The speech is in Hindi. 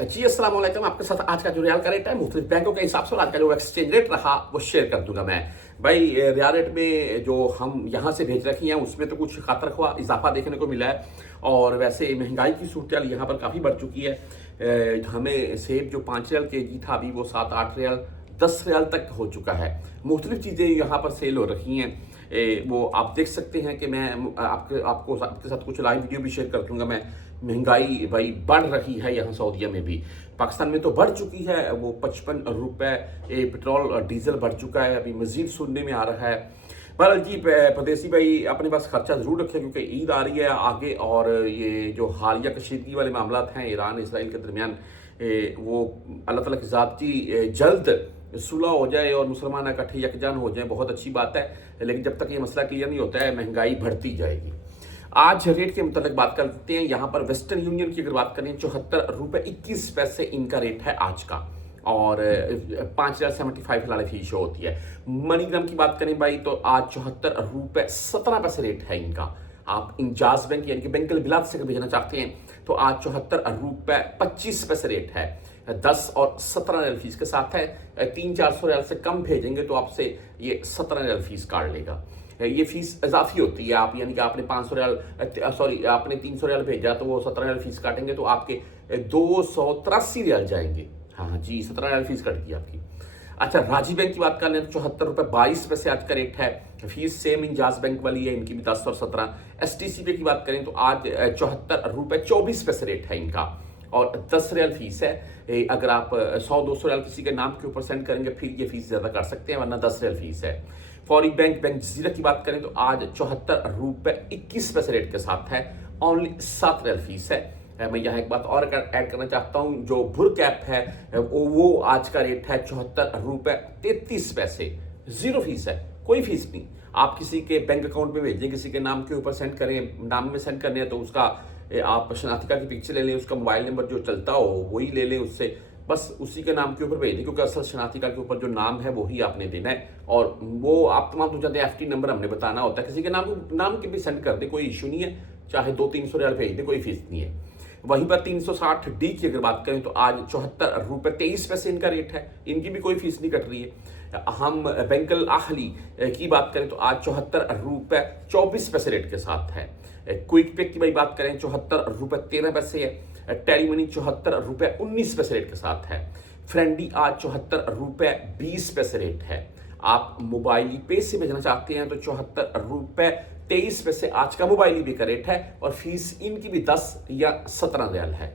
जी अस्सलाम वालेकुम। आपके साथ आज का जो रियाल का रेट है मुख्तलिफ बैंकों के हिसाब से और आज का जो एक्सचेंज रेट रहा वो शेयर कर दूंगा मैं। भाई रियाल रेट में जो हम यहाँ से भेज रखी हैं उसमें तो कुछ खातर हुआ इजाफा देखने को मिला है और वैसे महंगाई की सूरत यहाँ पर काफ़ी बढ़ चुकी है। हमें सेब जो 5 रियाल के जी था अभी वो 7-8 रियाल 10 रियाल तक हो चुका है। मुख्तलिफ चीज़ें यहाँ पर सेल हो रखी हैं। वो आप देख सकते हैं कि मैं आपके साथ कुछ लाइव वीडियो भी शेयर कर दूंगा मैं। महंगाई भाई बढ़ रही है यहाँ सऊदीया में भी, पाकिस्तान में तो बढ़ चुकी है। वो 55 रुपए पेट्रोल डीजल बढ़ चुका है, अभी मजीद सुनने में आ रहा है। बहरहाल जी परदेसी भाई अपने पास खर्चा जरूर रखें क्योंकि ईद आ रही है आगे और ये जो हालिया कशीदगी वाले मामला हैं ईरान इसराइल के दरमियान, वो अल्लाह ताला की ज़ात की जल्द सुलह हो जाए और मुसलमान इकट्ठे यकजान हो जाए, बहुत अच्छी बात है। लेकिन जब तक ये मसला क्लियर नहीं होता है महंगाई बढ़ती जाएगी। आज रेट के मुताबिक बात करते हैं। यहाँ पर वेस्टर्न यूनियन की अगर बात करें 74 रुपए 21 पैसे इनका रेट है आज का और 5,75 फिलहाल फी शो होती है। मनीग्राम की बात करें भाई तो आज 74 रुपए 17 पैसे रेट है इनका। आप इंजाज बैंक यानी कि बैंक बिलात से भेजना चाहते हैं तो आज 74 रुपए 25 पैसे रेट है। 10 और 17 रियाल फीस के साथ है। 300-400 रियाल से कम भेजेंगे तो आपसे ये 17 रियाल फीस काट लेगा। ये फीस इजाफी होती है। आप यानी कि आपने 500 रियाल सॉरी आपने 300 रियाल भेजा तो वो 17 रियाल फीस काटेंगे तो आपके 283 रियाल जाएंगे। हाँ जी 17 रियाल फीस कट गई आपकी। अच्छा राजी बैंक की बात कर लें तो 74 रुपए 22 पैसे आज का रेट है। फीस सेम इंजाज बैंक वाली है, इनकी भी 10 और 17। STC पे की बात करें तो आज 74 रुपए 24 पैसे रेट है इनका और 10 रियाल फीस है। अगर आप 100-200 रियाल किसी के नाम के ऊपर सेंड करेंगे फिर ये फीस ज्यादा कर सकते हैं, वरना 10 रियाल फीस है। फॉरेन बैंक जजीरा की बात करें तो आज 74 रुपए 21 पैसे रेट के साथ है, ओनली 7 रियाल फीस है। मैं यहाँ एक बात और ऐड करना चाहता हूँ, जो भुर कैप है वो आज का रेट है 74 रुपए 33 पैसे, जीरो फीस है, कोई फीस नहीं। आप किसी के बैंक अकाउंट में भेजें, किसी के नाम के ऊपर सेंड करें, नाम में सेंड करने हैं तो उसका आप शनाख्ती की पिक्चर ले लें, उसका मोबाइल नंबर जो चलता हो वही ले लें उससे, बस उसी के नाम के ऊपर भेज दें क्योंकि असल शनाख्ती कार्ड के ऊपर जो नाम है वही आपने देना है और वो आप तमाम तो जानते हैं FT नंबर हमने बताना होता है। किसी के नाम के भी सेंड कर दे, कोई इशू नहीं है, चाहे 200-300 रियाल भेज दे, कोई फीस नहीं है। वहीं पर 360D की अगर बात करें तो आज 74 रुपए 23 पैसे इनका रेट है, इनकी भी कोई फीस नहीं कट रही है। हम बैंकल आहली की बात करें तो आज 74 रुपए 24 पैसे रेट के साथ है। क्विक पे की भाई बात करें 74 रुपए 13 पैसे है। टेलीमनी 74 रुपए 19 पैसे रेट के साथ है। फ्रेंडी आज 74 रुपए 20 पैसे रेट है। आप मोबाइल पे से भेजना चाहते हैं तो 74 रुपए 23 पैसे आज का मोबाइल पे का रेट है और फीस इनकी भी 10 या 17 रियाल है।